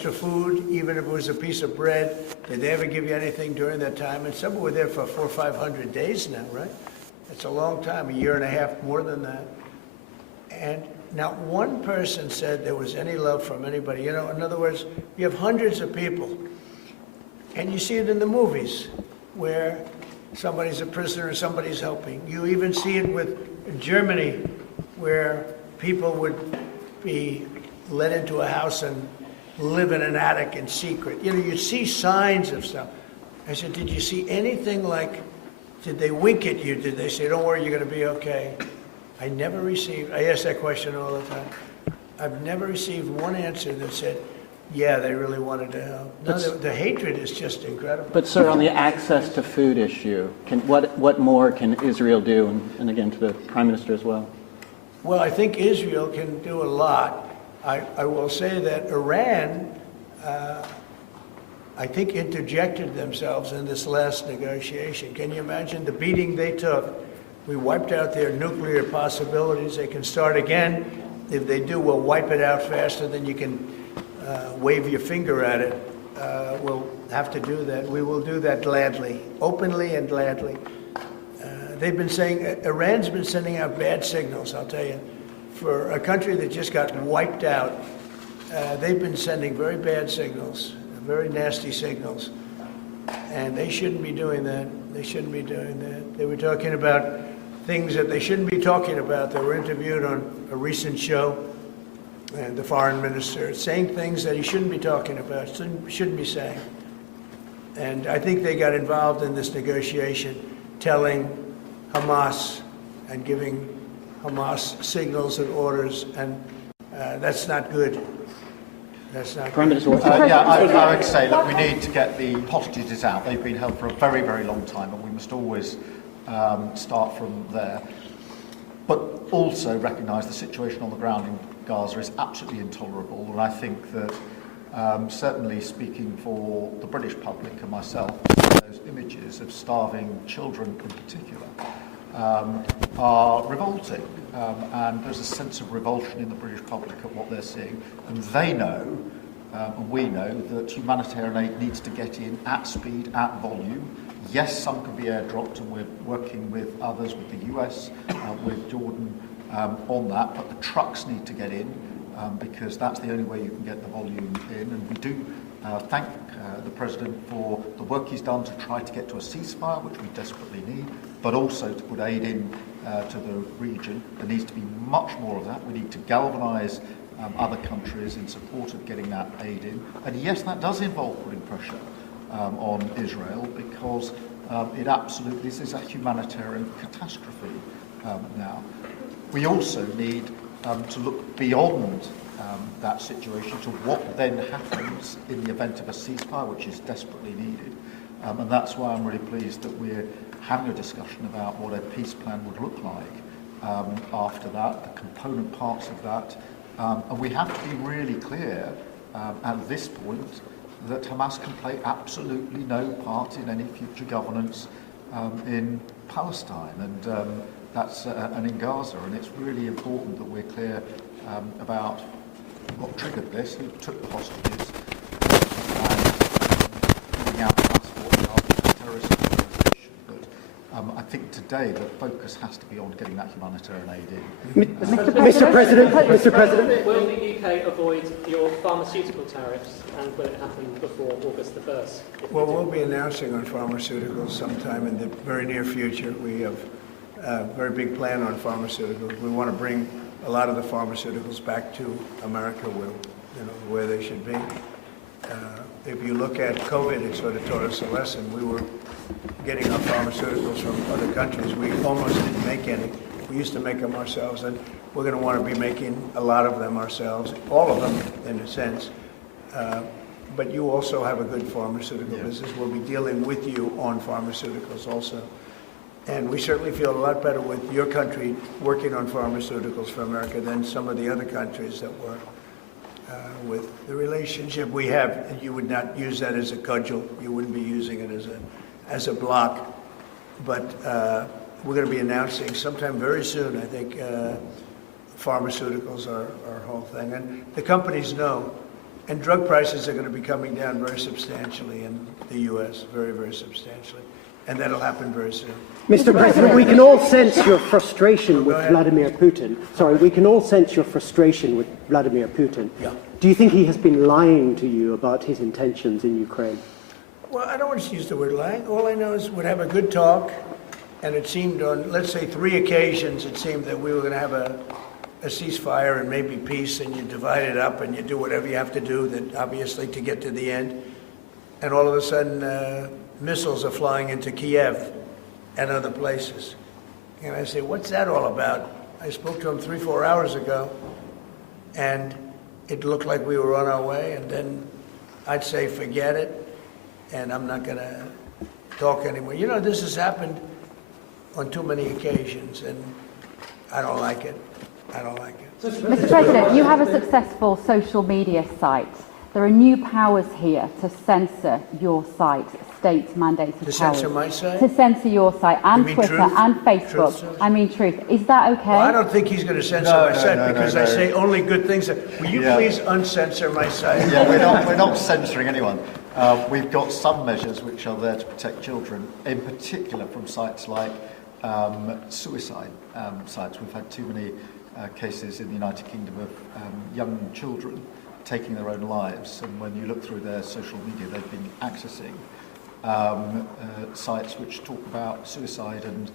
extra food, even if it was a piece of bread? Did they ever give you anything during that time? And some were there for 400 or 500 days now, right? It's a long time, a year and a half, more than that. And not one person said there was any love from anybody. You know, in other words, you have hundreds of people, and you see it in the movies where somebody's a prisoner and somebody's helping. You even see it with Germany, where people would be let into a house and live in an attic in secret. You know, you see signs of stuff. I said, did you see anything like, did they wink at you? Did they say, don't worry, you're going to be okay? I ask that question all the time. I've never received one answer that said, yeah, they really wanted to help. No, the hatred is just incredible. But, sir, on the access to food issue, what more can Israel do? And again, to the Prime Minister as well. Well, I think Israel can do a lot. I will say that Iran, I think, interjected themselves in this last negotiation. Can you imagine the beating they took? We wiped out their nuclear possibilities. They can start again. If they do, we'll wipe it out faster than you can wave your finger at it. We'll have to do that. We will do that gladly, openly and gladly. They've been saying, Iran's been sending out bad signals, I'll tell you. For a country that just got wiped out, they've been sending very bad signals, very nasty signals. And they shouldn't be doing that. They shouldn't be doing that. They were talking about things that they shouldn't be talking about. They were interviewed on a recent show, and the foreign minister saying things that he shouldn't be talking about, shouldn't be saying. And I think they got involved in this negotiation, telling Hamas and giving Hamas signals and orders, and that's not good. That's not Prime Minister, I would say that we need to get the hostages out. They've been held for a very, very long time, and we must always start from there. But also recognise the situation on the ground in Gaza is absolutely intolerable, and I think that certainly speaking for the British public and myself, those images of starving children in particular are revolting, and there's a sense of revulsion in the British public at what they're seeing, and they know, and we know, that humanitarian aid needs to get in at speed, at volume. Yes, some can be airdropped, and we're working with others, with the US, with Jordan on that, but the trucks need to get in, because that's the only way you can get the volume in, and we do thank the President for the work he's done to try to get to a ceasefire, which we desperately need, but also to put aid in to the region. There needs to be much more of that. We need to galvanise other countries in support of getting that aid in. And yes, that does involve putting pressure on Israel, because this is a humanitarian catastrophe now. We also need to look beyond that situation to what then happens in the event of a ceasefire, which is desperately needed. And that's why I'm really pleased that we're having a discussion about what a peace plan would look like after that, the component parts of that. And we have to be really clear at this point that Hamas can play absolutely no part in any future governance in Palestine, and and in Gaza. And it's really important that we're clear about what triggered this, who took the hostages, and giving out passports after a terrorist organisation. But I think today the focus has to be on getting that humanitarian aid in. Mr. President. Will the UK avoid your pharmaceutical tariffs, and will it happen before August the 1st? Well, we'll be announcing on pharmaceuticals sometime in the very near future. We have a very big plan on pharmaceuticals. We want to bring a lot of the pharmaceuticals back to America, where they should be. If you look at COVID, it sort of taught us a lesson. We were getting our pharmaceuticals from other countries. We almost didn't make any. We used to make them ourselves, and we're going to want to be making a lot of them ourselves, all of them in a sense. But you also have a good pharmaceutical business. We'll be dealing with you on pharmaceuticals also. And we certainly feel a lot better with your country working on pharmaceuticals for America than some of the other countries that work. With the relationship we have, and you would not use that as a cudgel. You wouldn't be using it as a block. But we're going to be announcing sometime very soon, I think, pharmaceuticals are our whole thing. And the companies know And drug prices are going to be coming down very substantially in the U.S., very, very substantially. And that'll happen very soon. Mr. President, we can all sense your frustration with ahead. Vladimir Putin. Sorry, we can all sense your frustration with Vladimir Putin. Yeah. Do you think he has been lying to you about his intentions in Ukraine? Well, I don't want to use the word lying. All I know is we'd have a good talk, and it seemed on, let's say, 3 occasions, it seemed that we were going to have a ceasefire and maybe peace, and you divide it up and you do whatever you have to do, that obviously to get to the end. And all of a sudden, missiles are flying into Kiev and other places. And I say, what's that all about? I spoke to him 3-4 hours ago, and it looked like we were on our way, and then I'd say, forget it, and I'm not going to talk anymore. You know, this has happened on too many occasions, and I don't like it. I don't like it. Mr. President, you have a successful social media site. There are new powers here to censor your site, state-mandated powers. To censor my site? To censor your site and You mean Twitter Truth? and Truth Facebook. Social? I mean Truth. Is that okay? Well, I don't think he's going to censor my site because I say only good things. Will you please uncensor my site? Yeah, we're not censoring anyone. We've got some measures which are there to protect children, in particular from sites like suicide sites. We've had too many cases in the United Kingdom of young children taking their own lives, and when you look through their social media, they've been accessing sites which talk about suicide and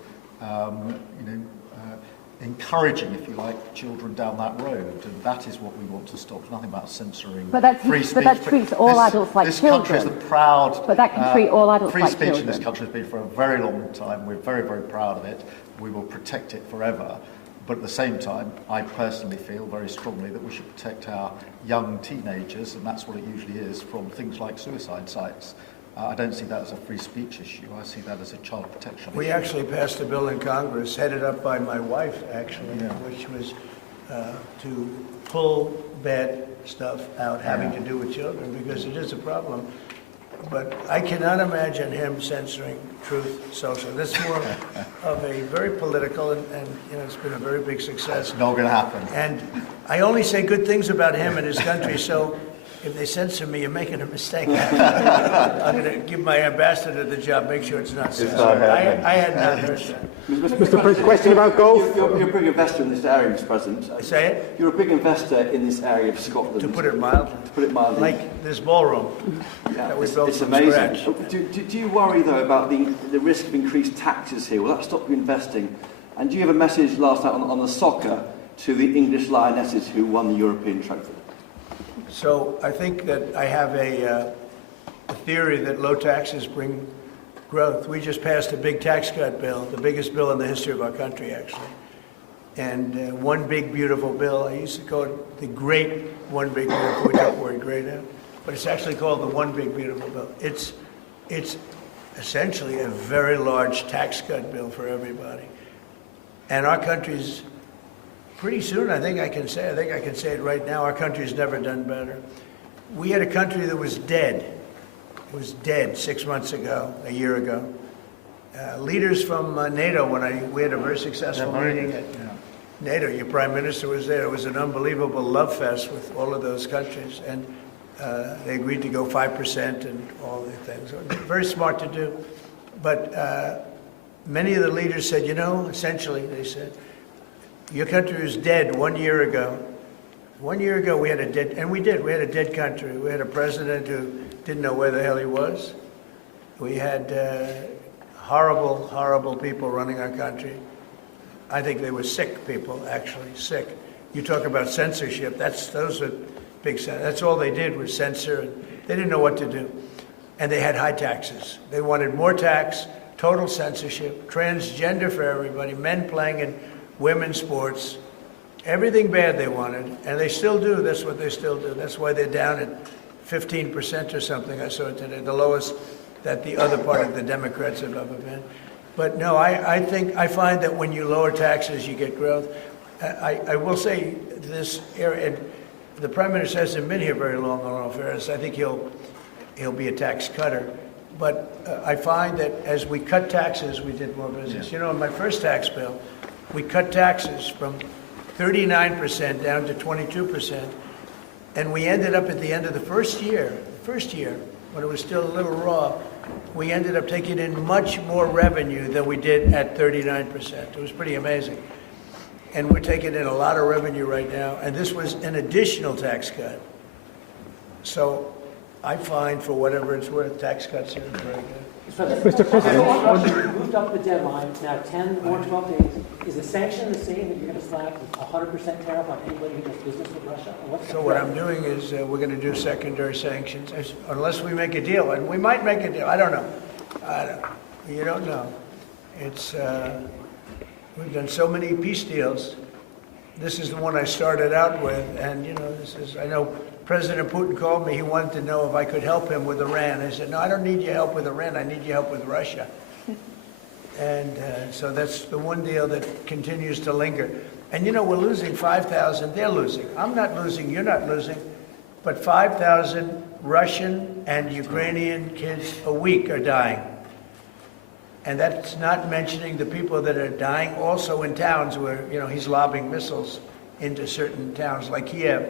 encouraging, if you like, children down that road, and that is what we want to stop. There's nothing about censoring But that treats all adults like this children. country is the proud. But that can treat all adults free like speech in children. this country has been for a very long time. We're very, very proud of it. We will protect it forever. But at the same time, I personally feel very strongly that we should protect our young teenagers, and that's what it usually is, from things like suicide sites. I don't see that as a free speech issue. I see that as a child protection We issue. actually passed a bill in Congress, headed up by my wife, actually, which was to pull bad stuff out having to do with children, because it is a problem. But I cannot imagine him censoring Truth Social. This is more of a very political, and it's been a very big success. It's not going to happen. And I only say good things about him and his country, so if they censor me, you're making a mistake. I'm going to give my ambassador the job, make sure it's not censored. I had not heard that. Mr. President, question about golf? You're a big investor in this area, Mr. President. Say it? You're a big investor in this area of Scotland. To put it mildly. To put it mildly. Like this ballroom that we built it's from amazing. scratch. Do you worry, though, about the risk of increased taxes here? Will that stop you investing? And do you have a message last night on the soccer to the English Lionesses who won the European trophy? So I think that I have a theory that low taxes bring growth. We just passed a big tax cut bill, the biggest bill in the history of our country, actually. And one big, beautiful bill. I used to call it the great one big beautiful. We took the word great out. But it's actually called the one big, beautiful bill. It's essentially a very large tax cut bill for everybody. And our country's pretty soon, I think I can say it right now, our country's never done better. We had a country that was dead. It was dead 6 months ago, a year ago. Leaders from NATO, we had a very successful meeting at NATO, your prime minister was there. It was an unbelievable love fest with all of those countries. And they agreed to go 5% and all the things. Very smart to do. But many of the leaders said, essentially, they said, your country was dead 1 year ago. 1 year ago, we had a dead, and we did. We had a dead country. We had a president who didn't know where the hell he was. We had horrible, horrible people running our country. I think they were sick people, actually, sick. You talk about censorship. Those are big. That's all they did was censor. And they didn't know what to do, and they had high taxes. They wanted more tax, total censorship, transgender for everybody, men playing in women's sports, everything bad they wanted, and they still do. That's what they still do. That's why they're down at 15% or something. I saw it today, the lowest that the other part of the Democrats have ever been. But no, I find that when you lower taxes, you get growth. I will say this area, and the Prime Minister hasn't been here very long on all fairness. I think he'll be a tax cutter. But I find that as we cut taxes, we did more business. In my first tax bill, we cut taxes from 39% down to 22%. And we ended up at the end of the first year, when it was still a little raw, we ended up taking in much more revenue than we did at 39%. It was pretty amazing. And we're taking in a lot of revenue right now, and this was an additional tax cut. So I find, for whatever it's worth, tax cuts are very good. Mr. President, you moved up the deadline, it's now 10 or 12 days. Is the sanction the same, that you're going to slap a 100% tariff on anybody who does business with Russia? Or what's So what I'm doing is we're going to do secondary sanctions, unless we make a deal, and we might make a deal. I don't know. You don't know. It's we've done so many peace deals. This is the one I started out with, and I know President Putin called me. He wanted to know if I could help him with Iran. I said, no, I don't need your help with Iran. I need your help with Russia. And so that's the one deal that continues to linger. And we're losing 5,000. They're losing. I'm not losing. You're not losing. But 5,000 Russian and Ukrainian kids a week are dying. And that's not mentioning the people that are dying also in towns where, he's lobbing missiles into certain towns like Kiev.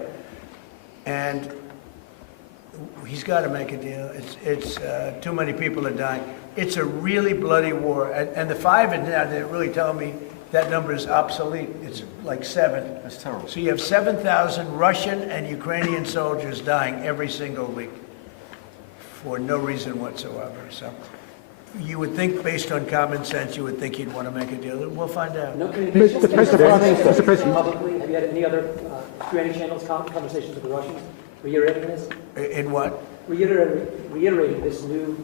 And he's got to make a deal. It's too many people are dying. It's a really bloody war. And the 5 and now, they're really telling me that number is obsolete. It's like 7. That's terrible. So you have 7,000 Russian and Ukrainian soldiers dying every single week for no reason whatsoever. So you would think, based on common sense, you would think he'd want to make a deal. We'll find out. No communications? Mr. President. Publicly, have you had any other, through any channels, conversations with the Russians, reiterating this? In what? Reiterating this new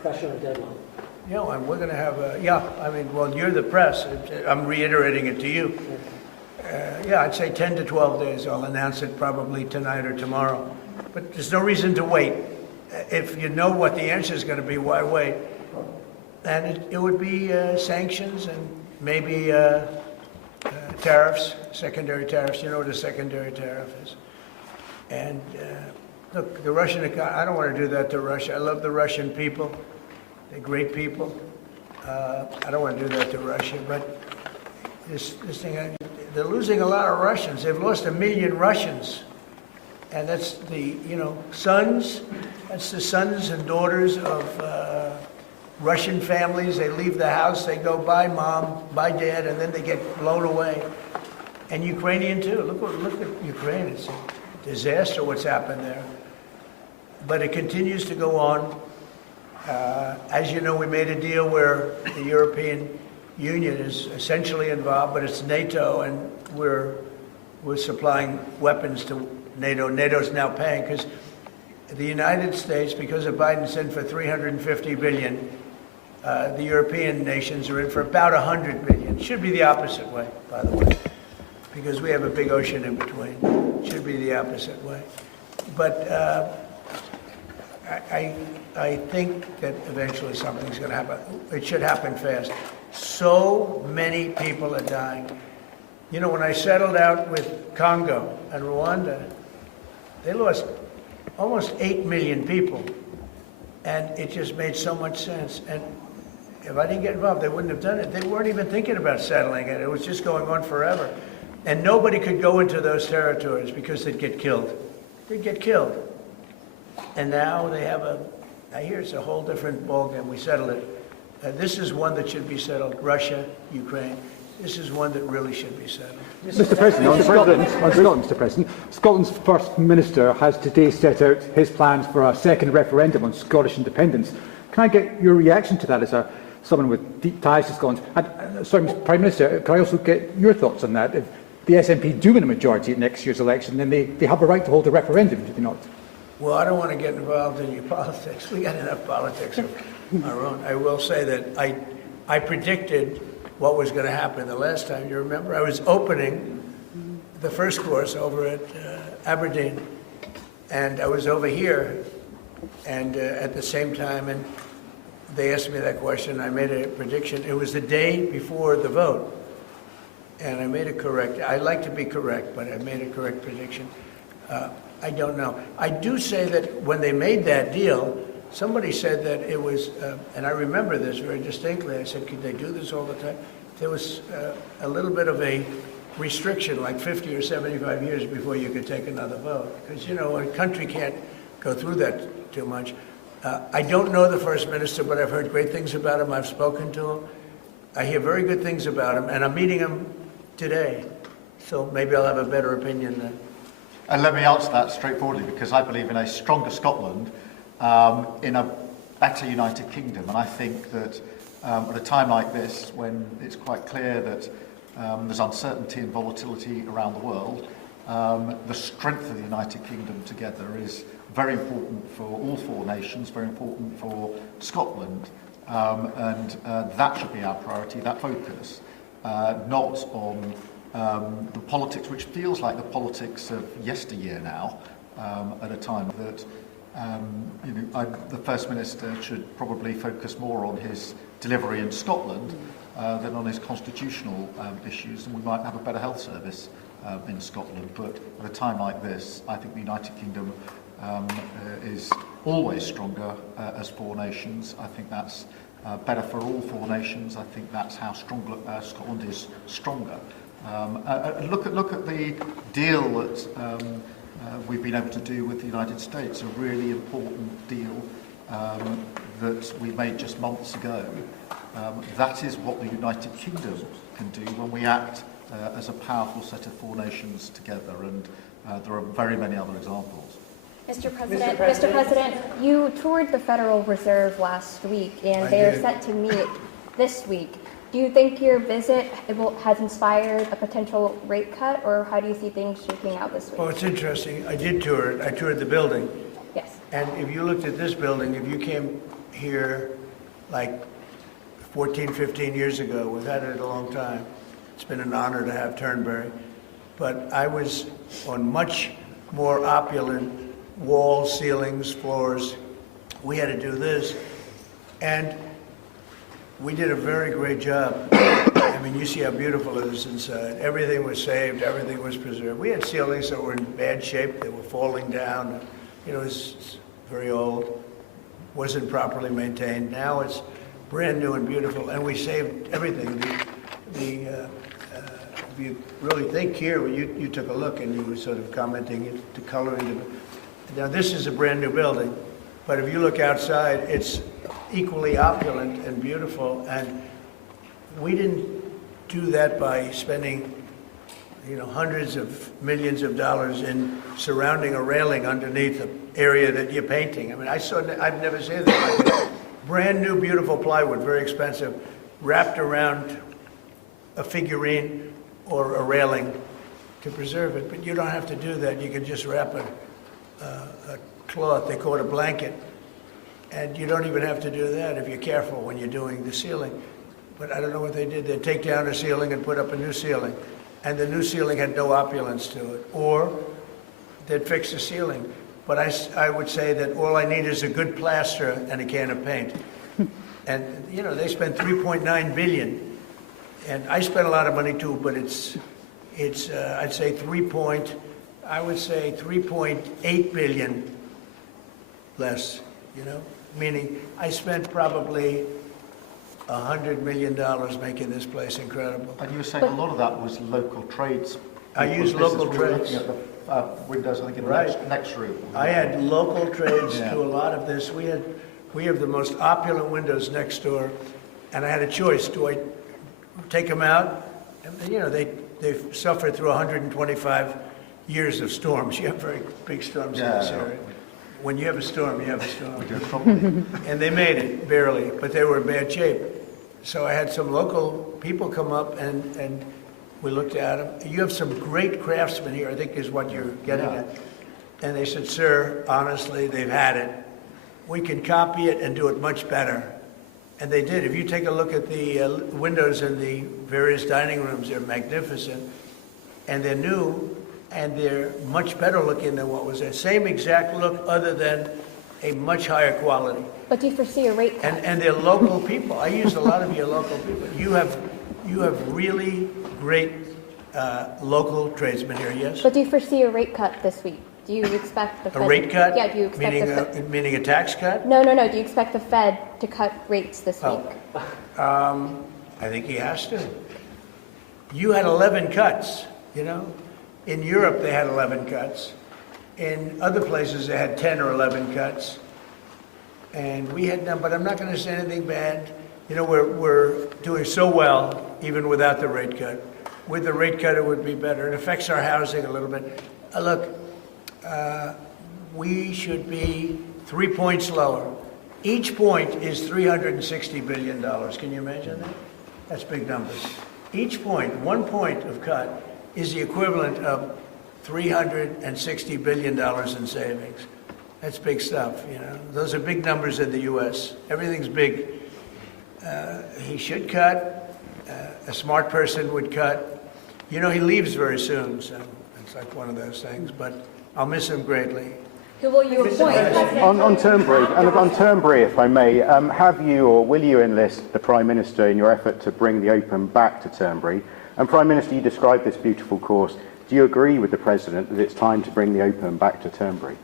pressure and deadline. And we're going to have well, you're the press. I'm reiterating it to you. I'd say 10 to 12 days. I'll announce it probably tonight or tomorrow. But there's no reason to wait. If you know what the answer is going to be, why wait? And it would be sanctions and maybe tariffs, secondary tariffs. You know what a secondary tariff is. And look, the Russian economy, I don't want to do that to Russia. I love the Russian people. They're great people. I don't want to do that to Russia. But this thing, they're losing a lot of Russians. They've lost 1 million Russians. And that's the, sons. That's the sons and daughters of Russian families. They leave the house, they go, bye mom, bye dad, and then they get blown away. And Ukrainian too. Look at Ukraine. It's a disaster what's happened there. But it continues to go on. As you know, we made a deal where the European Union is essentially involved, but it's NATO, and we're supplying weapons to NATO. NATO's now paying because the United States, because of Biden's in for $350 billion, the European nations are in for about $100 billion. It should be the opposite way, by the way, because we have a big ocean in between. It should be the opposite way. But I think that eventually something's going to happen. It should happen fast. So many people are dying. When I settled out with Congo and Rwanda, they lost almost 8 million people. And it just made so much sense. And if I didn't get involved, they wouldn't have done it. They weren't even thinking about settling it. It was just going on forever. And nobody could go into those territories because they'd get killed. They'd get killed. And now they have I hear it's a whole different ballgame. We settled it. This is one that should be settled. Russia, Ukraine. This is one that really should be settled. Mr. President, on Scotland, Mr. President, Scotland's First Minister has today set out his plans for a second referendum on Scottish independence. Can I get your reaction to that as someone with deep ties to Scotland? And, sorry, Mr. Prime Minister, can I also get your thoughts on that? If the SNP do win a majority at next year's election, then they have a right to hold a referendum, do they not? Well, I don't want to get involved in your politics. We got enough politics of our own. I will say that I predicted what was going to happen the last time. You remember? I was opening the first course over at Aberdeen, and I was over here, and at the same time, and they asked me that question. I made a prediction. It was the day before the vote, and I made it correct. I like to be correct, but I made a correct prediction. I don't know. I do say that when they made that deal, somebody said that it was, and I remember this very distinctly. I said, could they do this all the time? There was a little bit of a restriction, like 50 or 75 years before you could take another vote. Because, you know, a country can't go through that too much. I don't know the First Minister, but I've heard great things about him. I've spoken to him. I hear very good things about him, and I'm meeting him today. So maybe I'll have a better opinion then. And let me answer that straightforwardly, because I believe in a stronger Scotland, in a better United Kingdom. And I think that at a time like this, when it's quite clear that there's uncertainty and volatility around the world, the strength of the United Kingdom together is very important for all four nations, very important for Scotland, and that should be our priority, that focus, not on the politics, which feels like the politics of yesteryear now, at a time that the First Minister should probably focus more on his delivery in Scotland than on his constitutional issues, and we might have a better health service in Scotland. But at a time like this, I think the United Kingdom is always stronger as four nations. I think that's better for all four nations. I think that's how Scotland is stronger. Look at the deal that we've been able to do with the United States, a really important deal that we made just months ago. That is what the United Kingdom can do when we act as a powerful set of four nations together, and there are very many other examples. Mr. President, you toured the Federal Reserve last week, and they are set to meet this week. Do you think your visit has inspired a potential rate cut, or how do you see things shaking out this week? Well, it's interesting. I did tour it. I toured the building. Yes. And if you looked at this building, if you came here like 14, 15 years ago, we've had it a long time. It's been an honor to have Turnberry. But I was on much more opulent walls, ceilings, floors. We had to do this. And we did a very great job. I mean, you see how beautiful it is inside. Everything was saved, everything was preserved. We had ceilings that were in bad shape, they were falling down. You know, it's very old, wasn't properly maintained. Now it's brand new and beautiful, and we saved everything. If you really think here, you took a look and you were sort of commenting the coloring. Now this is a brand new building, but if you look outside, it's equally opulent and beautiful, and we didn't do that by spending, hundreds of millions of dollars in surrounding a railing underneath the area that you're painting. I mean, I've never seen that. Brand new, beautiful plywood, very expensive, wrapped around a figurine or a railing to preserve it. But you don't have to do that. You can just wrap a cloth, they call it a blanket, and you don't even have to do that if you're careful when you're doing the ceiling. But I don't know what they did. They'd take down a ceiling and put up a new ceiling, and the new ceiling had no opulence to it. Or they'd fix the ceiling. But I would say that all I need is a good plaster and a can of paint. And, they spent $3.9 billion. And I spent a lot of money too, but it's I'd say 3.8 billion less, meaning I spent probably $100 million making this place incredible. And you were saying a lot of that was local trades. I used local trades. Looking at the windows, I think, in the next room. I had local trades do a lot of this. We have the most opulent windows next door, and I had a choice. Do I take them out? And, they've suffered through 125 years of storms. You have very big storms in this area. When you have a storm, you have a storm. We do it properly. And they made it, barely, but they were in bad shape. So I had some local people come up and we looked at them. You have some great craftsmen here, I think is what you're getting at. And they said, sir, honestly, they've had it. We can copy it and do it much better. And they did. If you take a look at the windows in the various dining rooms, they're magnificent. And they're new, and they're much better looking than what was there. Same exact look, other than a much higher quality. But do you foresee a rate cut? And they're local people. I used a lot of your local people. You have really great local tradesmen here, yes? But do you foresee a rate cut this week? Do you expect the Fed... A rate cut? Yeah, do you expect meaning a tax cut? No. Do you expect the Fed to cut rates this week? I think he has to. You had 11 cuts, you know. In Europe, they had 11 cuts. In other places, they had 10 or 11 cuts. And we had none, but I'm not going to say anything bad. You know, we're doing so well, even without the rate cut. With the rate cut, it would be better. It affects our housing a little bit. Look, we should be 3 points lower. Each point is $360 billion. Can you imagine that? That's big numbers. Each point, 1 point of cut, is the equivalent of $360 billion in savings. That's big stuff, you know. Those are big numbers in the U.S. Everything's big. He should cut. A smart person would cut. You know, he leaves very soon, so it's like one of those things. But I'll miss him greatly. Who will you appoint? On Turnberry, if I may, have you or will you enlist the Prime Minister in your effort to bring the Open back to Turnberry? And Prime Minister, you described this beautiful course. Do you agree with the President that it's time to bring the Open back to Turnberry?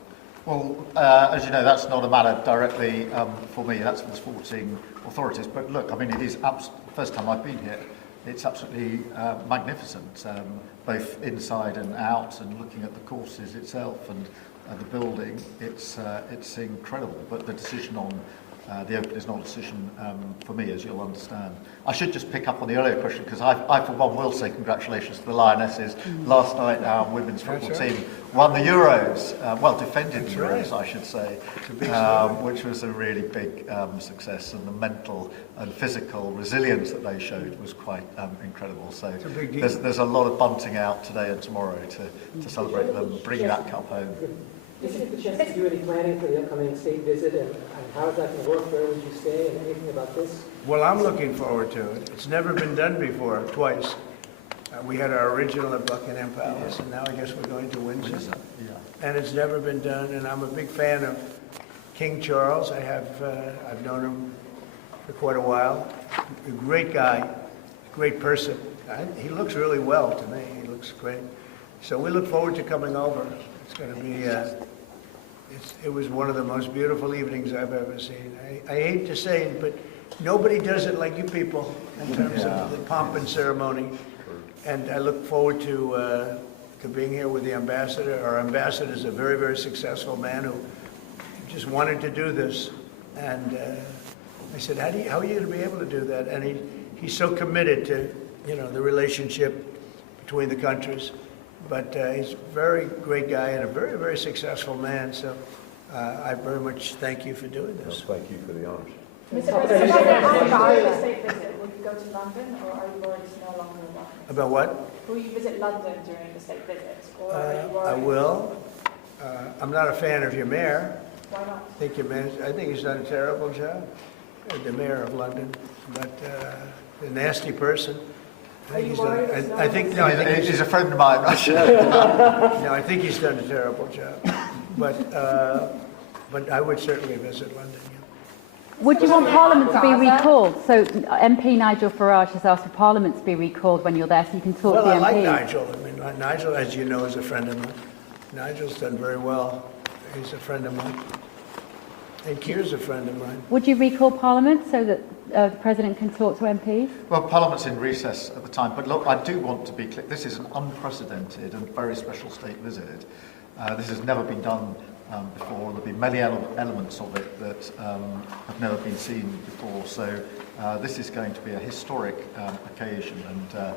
Well, as you know, that's not a matter directly for me. That's for the sporting authorities. But look, I mean, it is the first time I've been here. It's absolutely magnificent, both inside and out, and looking at the courses itself and the building. It's incredible. But the decision on the Open is not a decision for me, as you'll understand. I should just pick up on the earlier question, because I for one, will say congratulations to the Lionesses. Last night, our women's football team won the Euros, defended the Euros, I should say, which was a really big success, and the mental and physical resilience that they showed was quite incredible. So there's a lot of bunting out today and tomorrow to celebrate them bringing that cup home. Did you get the chance to do any planning for the upcoming state visit, and how is that going to work? Where would you stay, and anything about this? Well, I'm looking forward to it. It's never been done before, twice. We had our original at Buckingham Palace, and now I guess we're going to Windsor. And it's never been done, and I'm a big fan of King Charles. I've known him for quite a while. A great guy, great person. He looks really well to me. He looks great. So we look forward to coming over. It's going to be, it was one of the most beautiful evenings I've ever seen. I hate to say it, but nobody does it like you people in terms of the pomp and ceremony. And I look forward to being here with the ambassador. Our ambassador is a very, very successful man who just wanted to do this. And I said, how are you going to be able to do that? And he's so committed to, the relationship between the countries. But he's a very great guy and a very, very successful man. So I very much thank you for doing this. Well, thank you for the honours. Mr. President, after the state visit, will you go to London, or are you worried it's no longer welcome? About what? Will you visit London during the state visit, or are you worried? I will. I'm not a fan of your mayor. Why not? I think he's done a terrible job, the mayor of London. But a nasty person. He's a friend of mine. No, I think he's done a terrible job. But I would certainly visit London. Yeah. Would you want Parliament to be recalled? So MP Nigel Farage has asked for Parliament to be recalled when you're there, so you can talk to the MP. Well, I like Nigel. I mean, Nigel, as you know, is a friend of mine. Nigel's done very well. He's a friend of mine. And Keir's a friend of mine. Would you recall Parliament so that the President can talk to MPs? Well, Parliament's in recess at the time, but look, I do want to be clear. This is an unprecedented and very special state visit. This has never been done before. There'll be many elements of it that have never been seen before. So this is going to be a historic occasion, and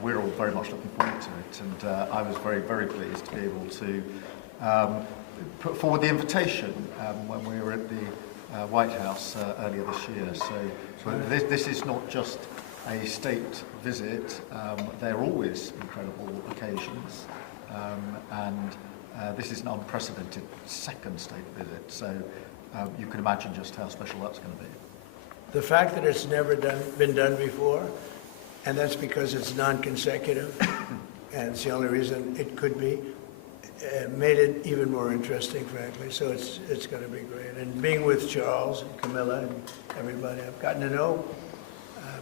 we're all very much looking forward to it. And I was very, very pleased to be able to put forward the invitation when we were at the White House earlier this year. So this is not just a state visit. They're always incredible occasions, and this is an unprecedented second state visit. So you can imagine just how special that's going to be. The fact that it's never been done before, and that's because it's non-consecutive, and it's the only reason it could be, made it even more interesting, frankly. So it's going to be great. And being with Charles and Camilla and everybody, I've gotten to know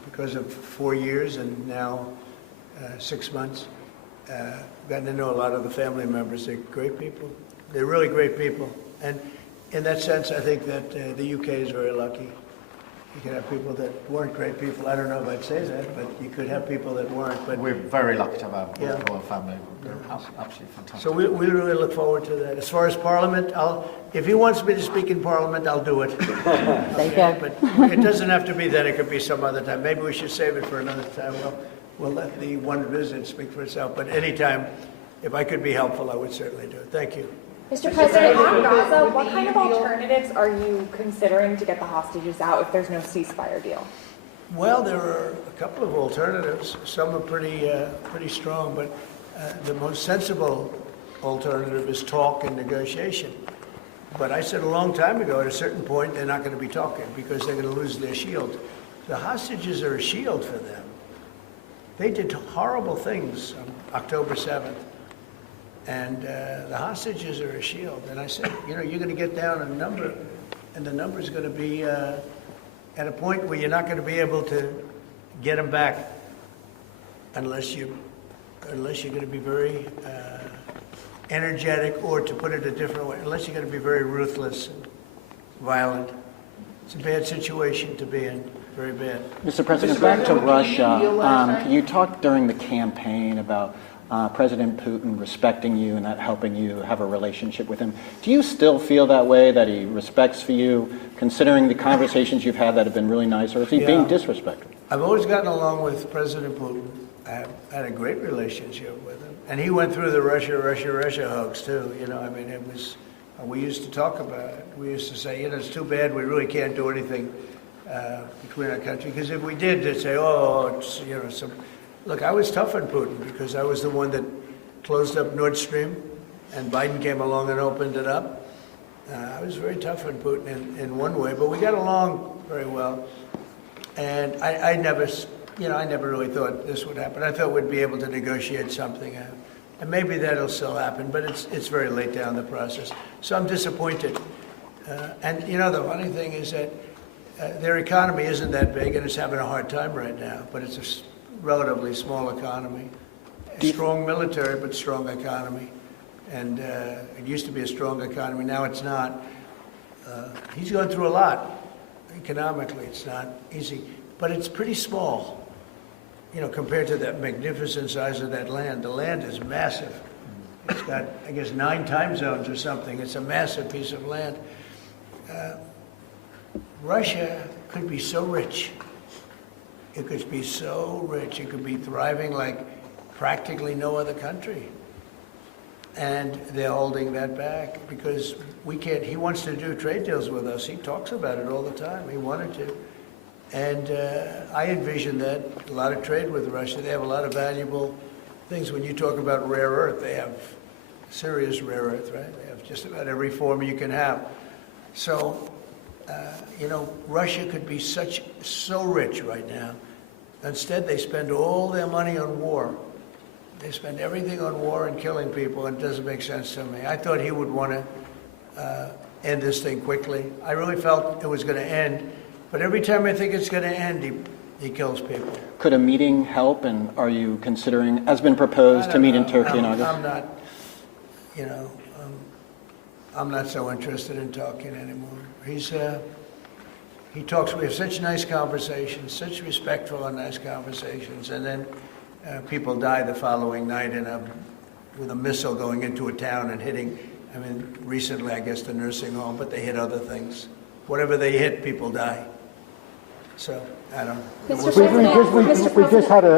because of 4 years and now 6 months. Gotten to know a lot of the family members. They're great people. They're really great people. And in that sense, I think that the UK is very lucky. You could have people that weren't great people. I don't know if I'd say that, but you could have people that weren't. But We're very lucky to have our Yeah. royal family. They're absolutely fantastic. so we really look forward to that. As far as Parliament, if he wants me to speak in Parliament, I'll do it. There you go. But it doesn't have to be then. It could be some other time. Maybe we should save it for another time. We'll let the one visit speak for itself. But anytime, if I could be helpful, I would certainly do it. Thank you. Mr. President, On Gaza, what kind of alternatives are you considering to get the hostages out if there's no ceasefire deal? Well, there are a couple of alternatives. Some are pretty strong, but the most sensible alternative is talk and negotiation. But I said a long time ago, at a certain point, they're not going to be talking because they're going to lose their shield. The hostages are a shield for them. They did horrible things on October 7th, and the hostages are a shield. And I said, you're going to get down a number, and the number's going to be at a point where you're not going to be able to get them back unless you're going to be very energetic, or to put it a different way, unless you're going to be very ruthless and violent. It's a bad situation to be in, very bad. Mr. President, back to Russia. You talked during the campaign about President Putin respecting you and that helping you have a relationship with him. Do you still feel that way, that he respects for you, considering the conversations you've had that have been really nice, or is he being disrespectful? I've always gotten along with President Putin. I've had a great relationship with him. And he went through the Russia hoax too. It was, we used to talk about it. We used to say, it's too bad we really can't do anything between our country. Because if we did, they'd say, it's, some... Look, I was tough on Putin because I was the one that closed up Nord Stream, and Biden came along and opened it up. I was very tough on Putin in one way, but we got along very well. And I never really thought this would happen. I thought we'd be able to negotiate something, and maybe that'll still happen, but it's very late down the process. So I'm disappointed. And the funny thing is that their economy isn't that big, and it's having a hard time right now, but it's a relatively small economy. Strong military, but strong economy. And it used to be a strong economy, now it's not. He's going through a lot. Economically, it's not easy, but it's pretty small, compared to that magnificent size of that land. The land is massive. It's got, I guess, 9 time zones or something. It's a massive piece of land. Russia could be so rich. It could be so rich. It could be thriving like practically no other country. And they're holding that back because we can't. He wants to do trade deals with us. He talks about it all the time. He wanted to. And I envision that, a lot of trade with Russia. They have a lot of valuable things. When you talk about rare earth, they have serious rare earth, right? They have just about every form you can have. So, Russia could be so rich right now. Instead, they spend all their money on war. They spend everything on war and killing people, and it doesn't make sense to me. I thought he would want to end this thing quickly. I really felt it was going to end, but every time I think it's going to end, he kills people. Could a meeting help, and are you considering, has been proposed to meet in Turkey in August? I'm not, I'm not so interested in talking anymore. He talks, we have such nice conversations, such respectful and nice conversations, and then people die the following night with a missile going into a town and hitting, recently I guess the nursing home, but they hit other things. Whatever they hit, people die. So, I don't know.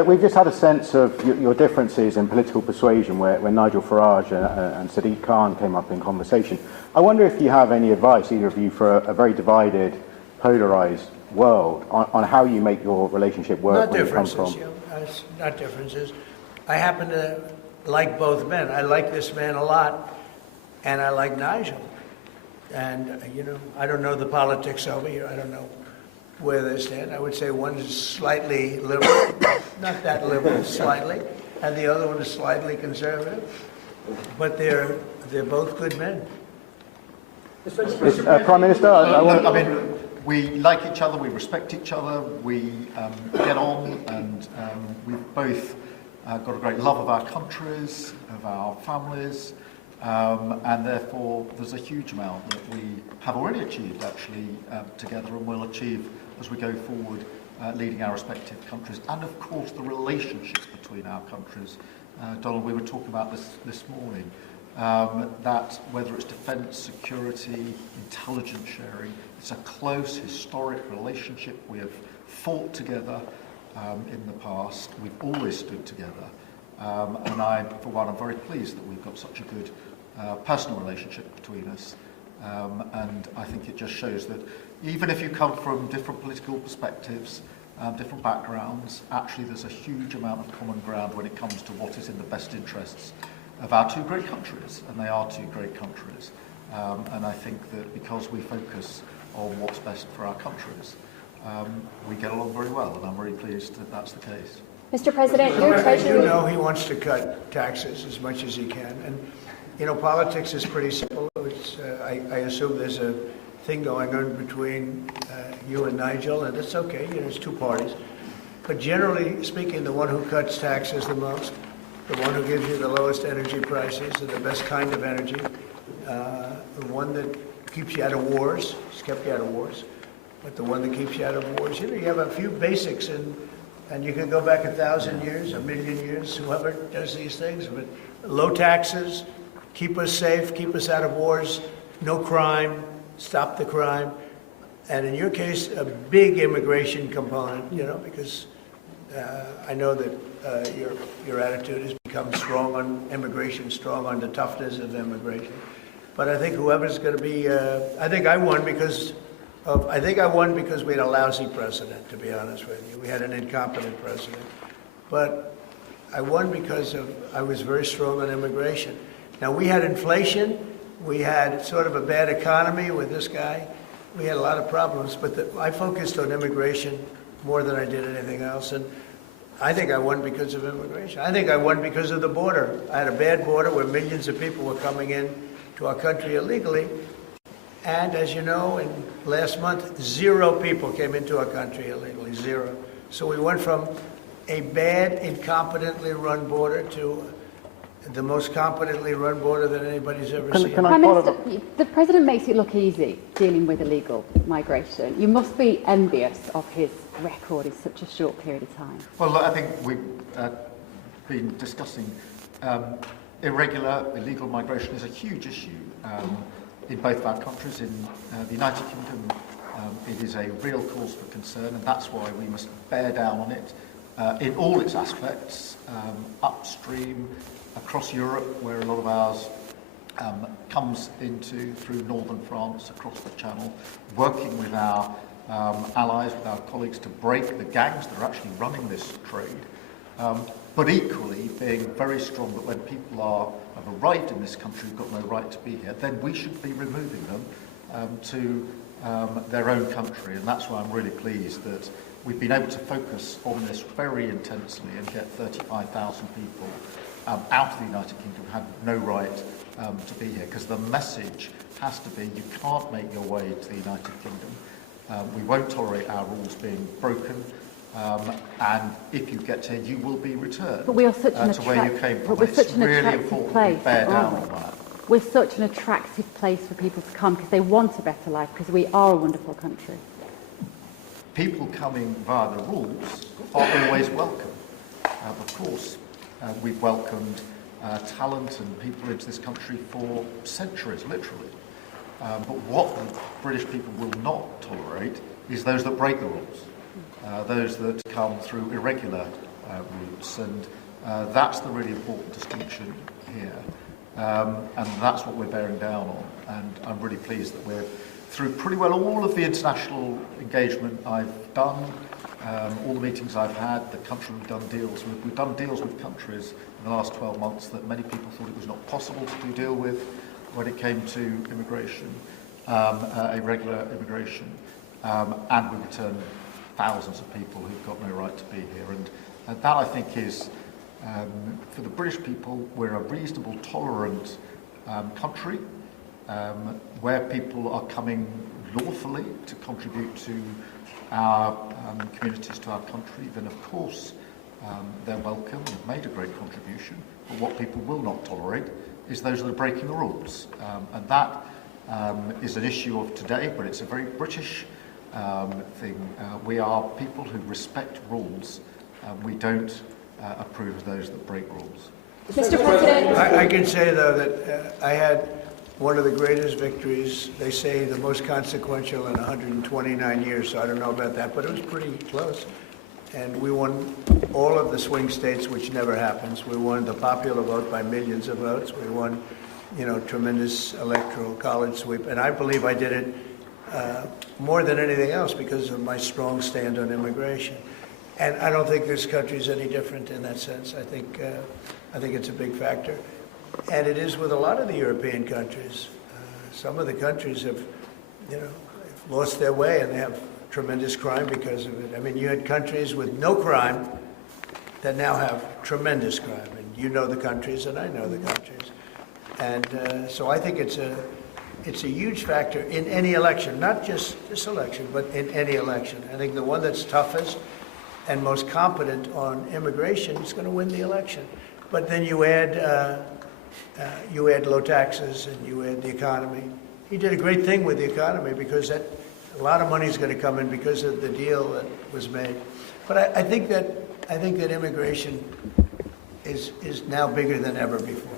We've just had a sense of your differences in political persuasion where Nigel Farage and Sadiq Khan came up in conversation. I wonder if you have any advice, either of you, for a very divided, polarised world on how you make your relationship work when you come from... Not differences. I happen to like both men. I like this man a lot, and I like Nigel. And, I don't know the politics over here. I don't know where they stand. I would say one is slightly liberal, not that liberal, slightly, and the other one is slightly conservative. But they're both good men. Prime Minister, we like each other, we respect each other, we get on, and we've both got a great love of our countries, of our families, and therefore there's a huge amount that we have already achieved actually together, and will achieve as we go forward, leading our respective countries, and of course the relationships between our countries. Donald, we were talking about this morning, that whether it's defence, security, intelligence sharing, it's a close historic relationship. We have fought together in the past. We've always stood together. And I, for one, I'm very pleased that we've got such a good personal relationship between us. And I think it just shows that even if you come from different political perspectives, different backgrounds, actually there's a huge amount of common ground when it comes to what is in the best interests of our two great countries, and they are two great countries. And I think that because we focus on what's best for our countries, we get along very well, and I'm very pleased that that's the case. Mr. President, your I Treasury... do know he wants to cut taxes as much as he can, and you know, politics is pretty simple. It's, I assume there's a thing going on between you and Nigel, and it's okay, you know, it's two parties. But generally speaking, the one who cuts taxes the most, the one who gives you the lowest energy prices and the best kind of energy, the one that keeps you out of wars, it's kept you out of wars, but the one that keeps you out of wars, you know, you have a few basics, and you can go back 1,000 years, 1,000,000 years, whoever does these things, but low taxes, keep us safe, keep us out of wars, no crime, stop the crime, and in your case, a big immigration component, you know, because I know that your attitude has become strong on immigration, strong on the toughness of immigration. But I think whoever's going to be, I think I won because we had a lousy president, to be honest with you. We had an incompetent president. But I won because I was very strong on immigration. Now, we had inflation. We had sort of a bad economy with this guy. We had a lot of problems, but I focused on immigration more than I did anything else. And I think I won because of immigration. I think I won because of the border. I had a bad border where millions of people were coming in to our country illegally. And as you know, in last month, 0 people came into our country illegally, 0. So we went from a bad, incompetently run border to the most competently run border that anybody's ever seen. Prime Minister, the President makes it look easy dealing with illegal migration. You must be envious of his record in such a short period of time. Well, I think we've been discussing illegal migration is a huge issue in both of our countries. In the United Kingdom, it is a real cause for concern, and that's why we must bear down on it in all its aspects, upstream, across Europe, where a lot of ours comes into through northern France, across the Channel, working with our allies, with our colleagues to break the gangs that are actually running this trade. But equally being very strong that when people have arrived in this country who've got no right to be here, then we should be removing them to their own country. And that's why I'm really pleased that we've been able to focus on this very intensely and get 35,000 people out of the United Kingdom who have no right to be here. Because the message has to be you can't make your way to the United Kingdom. We won't tolerate our rules being broken. And if you get here, you will be returned But we are such an to where you came from. We're such It's an really attractive important place. to bear down on that. We're such an attractive place for people to come because they want a better life, because we are a wonderful country. People coming via the rules are always welcome. Of course, we've welcomed talent and people into this country for centuries, literally. But what the British people will not tolerate is those that break the rules. Those that come through irregular routes, and that's the really important distinction here, and that's what we're bearing down on. And I'm really pleased that we're through pretty well all of the international engagement I've done, all the meetings I've had, the country we've done deals with. We've done deals with countries in the last 12 months that many people thought it was not possible to do deal with when it came to immigration, irregular immigration, and we returned thousands of people who've got no right to be here. And that, I think, is, for the British people, we're a reasonable, tolerant country where people are coming lawfully to contribute to our communities, to our country. Then, of course, they're welcome. They've made a great contribution. But what people will not tolerate is those that are breaking the rules. And that is an issue of today, but it's a very British thing. We are people who respect rules. We don't approve of those that break rules. Mr. President. I can say, though, that I had one of the greatest victories, they say the most consequential in 129 years, so I don't know about that, but it was pretty close. And we won all of the swing states, which never happens. We won the popular vote by millions of votes. We won, tremendous electoral college sweep. And I believe I did it more than anything else because of my strong stand on immigration. And I don't think this country is any different in that sense. I think it's a big factor. And it is with a lot of the European countries. Some of the countries have, lost their way, and they have tremendous crime because of it. I mean, you had countries with no crime that now have tremendous crime. And you know the countries, and I know the countries. And so I think it's a huge factor in any election, not just this election, but in any election. I think the one that's toughest and most competent on immigration is going to win the election. But then you add low taxes and you add the economy. He did a great thing with the economy because a lot of money is going to come in because of the deal that was made. But I think that immigration is now bigger than ever before.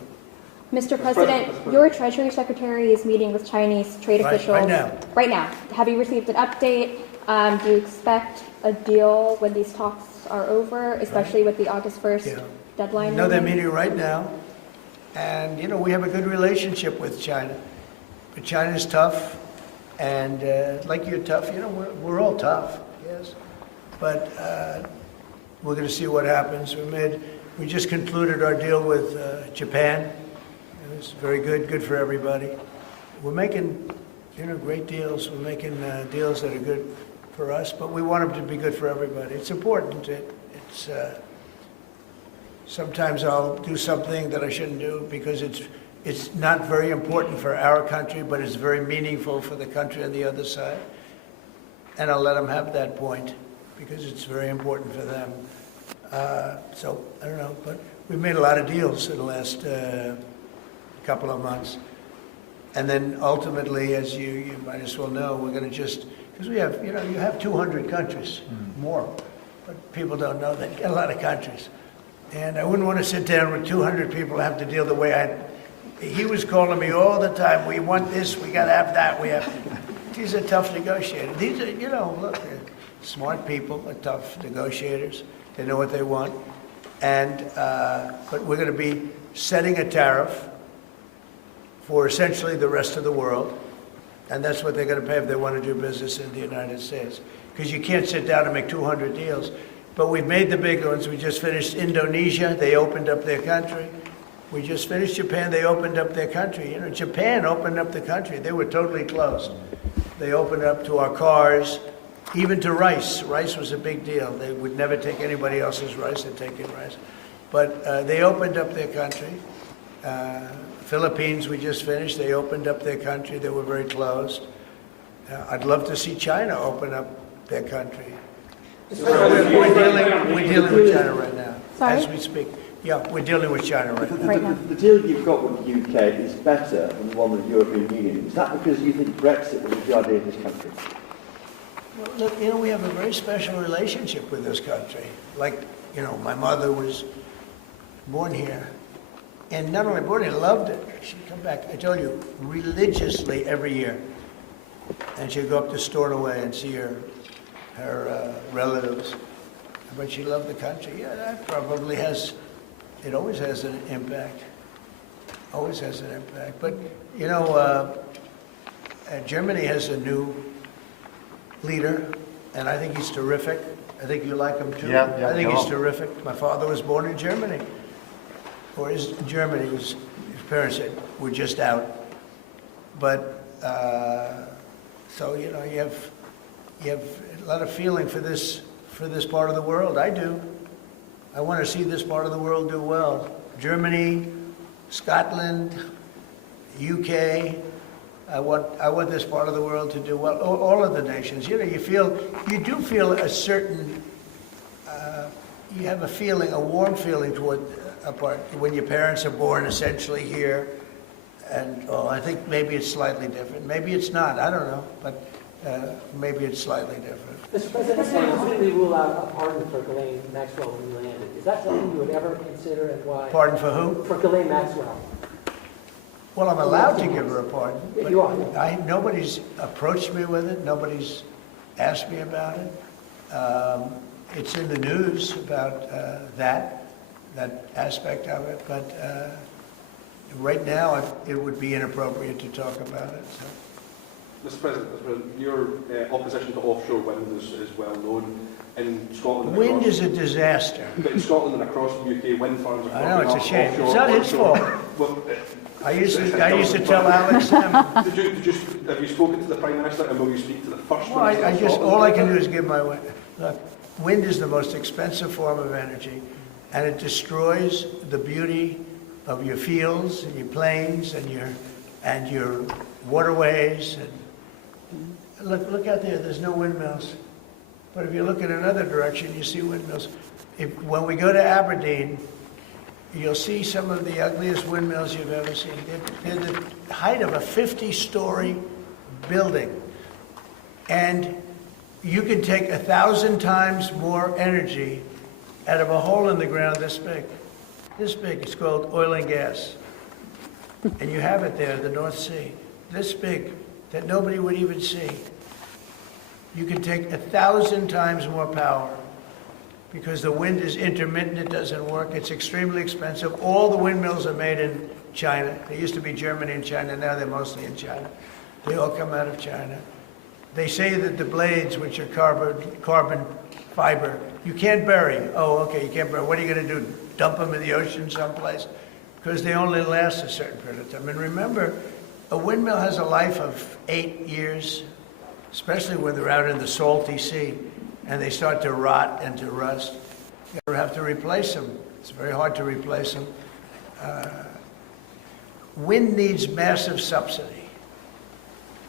Mr. President, your Treasury Secretary is meeting with Chinese trade officials right now. Have you received an update? Do you expect a deal when these talks are over, especially with the August 1st deadline? No, they're meeting right now. And, we have a good relationship with China. But China's tough. And like you're tough, we're all tough, yes. But we're going to see what happens. We just concluded our deal with Japan. It was very good for everybody. We're making, great deals. We're making deals that are good for us, but we want them to be good for everybody. It's important. It's sometimes I'll do something that I shouldn't do because it's not very important for our country, but it's very meaningful for the country on the other side. And I'll let them have that point because it's very important for them. So I don't know, but we've made a lot of deals in the last couple of months. And then ultimately, as you might as well know, we're going to because we have, you have 200 countries, more, but people don't know that. You got a lot of countries. And I wouldn't want to sit down with 200 people and have to deal the way he was calling me all the time. We want this, we got to have that, These are tough negotiators. These are, look, they're smart people, are tough negotiators. They know what they want. And, but we're going to be setting a tariff for essentially the rest of the world. And that's what they're going to pay if they want to do business in the United States. Because you can't sit down and make 200 deals. But we've made the big ones. We just finished Indonesia. They opened up their country. We just finished Japan. They opened up their country. Japan opened up the country. They were totally closed. They opened up to our cars, even to rice. Rice was a big deal. They would never take anybody else's rice. They'd take in rice. But they opened up their country. Philippines, we just finished. They opened up their country. They were very closed. I'd love to see China open up their country. We're dealing with China right now, as we speak. Yeah, we're dealing with China right now. The deal you've got with the UK is better than the one with the European Union. Is that because you think Brexit was a good idea in this country? Well, look, we have a very special relationship with this country. Like, my mother was born here. And not only born here, loved it. She'd come back, I told you, religiously every year. And she'd go up to Stornoway and see her relatives. But she loved the country. Yeah, that probably it always has an impact. Always has an impact. But, Germany has a new leader, and I think he's terrific. I think you like him too. Yeah, I think he's terrific. My father was born in Germany. Or is Germany, his parents were just out. But, so, you have a lot of feeling for this part of the world. I do. I want to see this part of the world do well. Germany, Scotland, UK. I want this part of the world to do well. All of the nations. You do feel a certain, you have a warm feeling toward a part when your parents are born essentially here. And I think maybe it's slightly different. Maybe it's not. I don't know. But maybe it's slightly different. Mr. President, how did we rule out a pardon for Ghislaine Maxwell when you landed? Is that something you would ever consider, and why? Pardon for who? For Ghislaine Maxwell. Well, I'm allowed to give her a pardon. If you are. Nobody's approached me with it. Nobody's asked me about it. It's in the news about that aspect of it, but right now it would be inappropriate to talk about it. So. Mr. President, your opposition to offshore wind is well known. In Scotland, wind is a disaster. But in Scotland and across the UK, wind farms are I know, it's a shame. Offshore, it's not his fault. Well, I used to tell Alex. have you spoken to the Prime Minister, and will you speak to the First Minister? All I can do is give my look. Wind is the most expensive form of energy, and it destroys the beauty of your fields and your plains and your waterways. And look out there. There's no windmills. But if you look in another direction, you see windmills. When we go to Aberdeen, you'll see some of the ugliest windmills you've ever seen. They're the height of a 50-story building. And you can take 1,000 times more energy out of a hole in the ground this big. This big. It's called oil and gas. And you have it there, the North Sea. This big, that nobody would even see. You can take 1,000 times more power because the wind is intermittent, it doesn't work, it's extremely expensive. All the windmills are made in China. They used to be Germany and China, now they're mostly in China. They all come out of China. They say that the blades, which are carbon fiber, you can't bury. Oh, okay, you can't bury. What are you going to do, dump them in the ocean someplace? Because they only last a certain period of time. And remember, a windmill has a life of 8 years, especially when they're out in the salty sea and they start to rot and to rust. You have to replace them. It's very hard to replace them. Wind needs massive subsidy.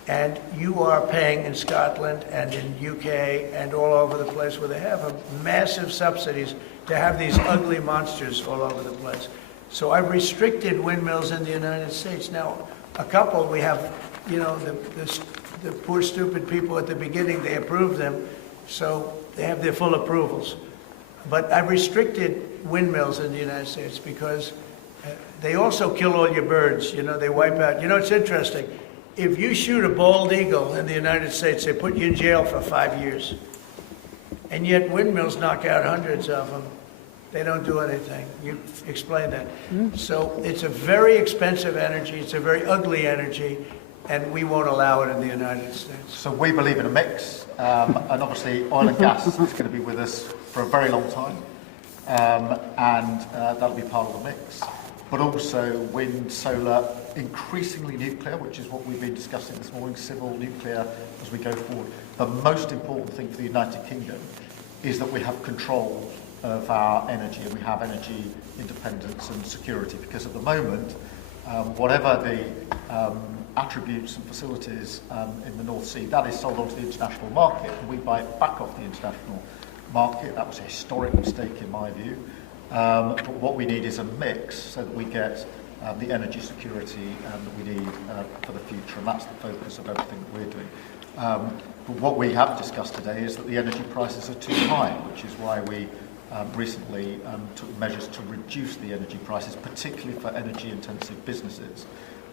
And you are paying in Scotland and in UK and all over the place where they have massive subsidies to have these ugly monsters all over the place. So I've restricted windmills in the United States. Now, a couple we have, the poor stupid people at the beginning, they approved them, so they have their full approvals. But I've restricted windmills in the United States because they also kill all your birds. They wipe out. It's interesting. If you shoot a bald eagle in the United States, they put you in jail for 5 years. And yet windmills knock out hundreds of them. They don't do anything. You explain that. So it's a very expensive energy. It's a very ugly energy. And we won't allow it in the United States. So we believe in a mix. And obviously oil and gas is going to be with us for a very long time. And that'll be part of the mix. But also wind, solar, increasingly nuclear, which is what we've been discussing this morning, civil nuclear as we go forward. The most important thing for the United Kingdom is that we have control of our energy and we have energy independence and security, because at the moment, whatever the attributes and facilities in the North Sea, that is sold onto the international market, and we buy it back off the international market. That was a historic mistake in my view. But what we need is a mix so that we get the energy security that we need for the future, and that's the focus of everything that we're doing. But what we have discussed today is that the energy prices are too high, which is why we recently took measures to reduce the energy prices, particularly for energy-intensive businesses.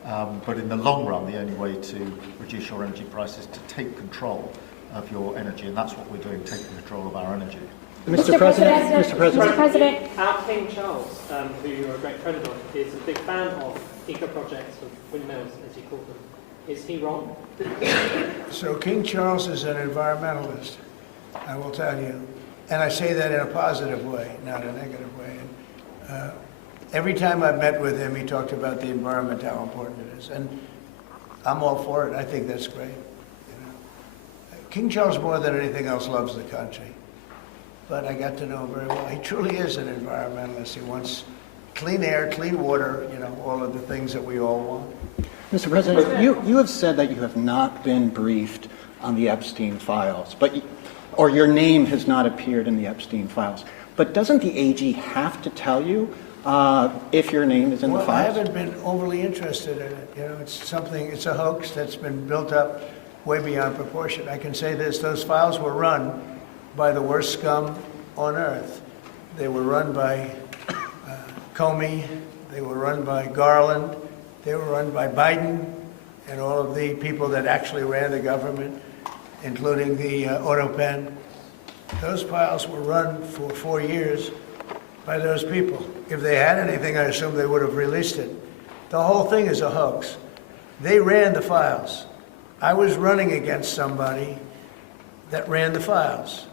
But in the long run, the only way to reduce your energy prices is to take control of your energy, and that's what we're doing, taking control of our energy. Mr. President. Our King Charles, who you're a great friend of, is a big fan of eco-projects, of windmills, as you call them. Is he wrong? So King Charles is an environmentalist, I will tell you. And I say that in a positive way, not a negative way. And, every time I've met with him, he talked about the environment, how important it is. And I'm all for it. I think that's great. King Charles, more than anything else, loves the country. But I got to know him very well. He truly is an environmentalist. He wants clean air, clean water, all of the things that we all want. Mr. President, you have said that you have not been briefed on the Epstein files, or your name has not appeared in the Epstein files. But doesn't the AG have to tell you if your name is in the files? I haven't been overly interested in it. It's a hoax that's been built up way beyond proportion. I can say this, those files were run by the worst scum on earth. They were run by Comey, they were run by Garland, they were run by Biden, and all of the people that actually ran the government, including the auto pen. Those files were run for 4 years by those people. If they had anything, I assume they would have released it. The whole thing is a hoax. They ran the files. I was running against somebody that ran the files.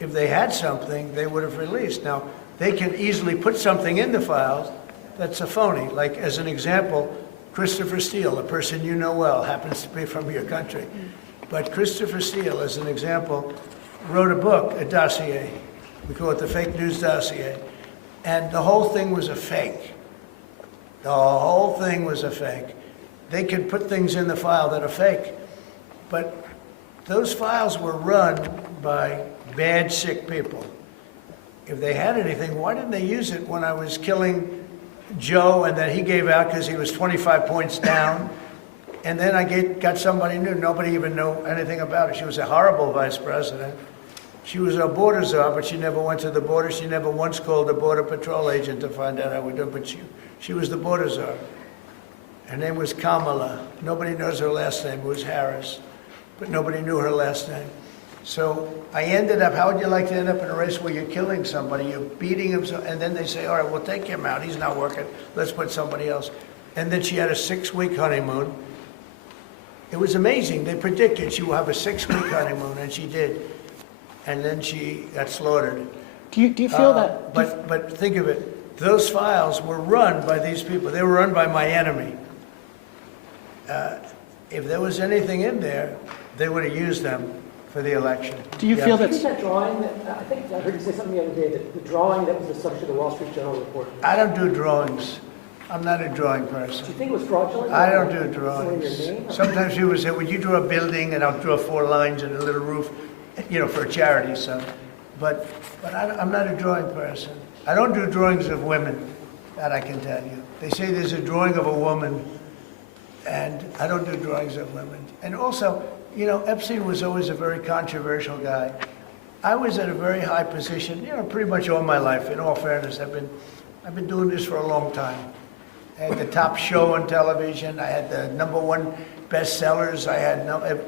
If they had something, they would have released. Now, they can easily put something in the files that's a phony. Like, as an example, Christopher Steele, a person you know well, happens to be from your country. But Christopher Steele, as an example, wrote a book, a dossier. We call it the fake news dossier. And the whole thing was a fake. The whole thing was a fake. They could put things in the file that are fake. But those files were run by bad, sick people. If they had anything, why didn't they use it when I was killing Joe and then he gave out because he was 25 points down? And then I got somebody new. Nobody even knew anything about her. She was a horrible vice president. She was a border czar, but she never went to the border. She never once called a border patrol agent to find out how we do. But she was the border czar. Her name was Kamala. Nobody knows her last name. It was Harris. But nobody knew her last name. So I ended up, how would you like to end up in a race where you're killing somebody, you're beating him, and then they say, all right, we'll take him out. He's not working. Let's put somebody else. And then she had a 6-week honeymoon. It was amazing. They predicted she will have a 6-week honeymoon, and she did. And then she got slaughtered. Do you feel that? But think of it. Those files were run by these people. They were run by my enemy. If there was anything in there, they would have used them for the election. Do you feel that? That drawing, I think I heard you say something the other day, that the drawing that was the subject of the Wall Street Journal report. I don't do drawings. I'm not a drawing Do person. you think it was fraudulent? I don't do drawings. Sometimes people say, would you draw a building? And I'll draw 4 lines and a little roof, for a charity. But I'm not a drawing person. I don't do drawings of women, that I can tell you. They say there's a drawing of a woman, and I don't do drawings of women. And also, Epstein was always a very controversial guy. I was at a very high position, pretty much all my life, in all fairness. I've been doing this for a long time. I had the top show on television. I had the #1 bestsellers. I had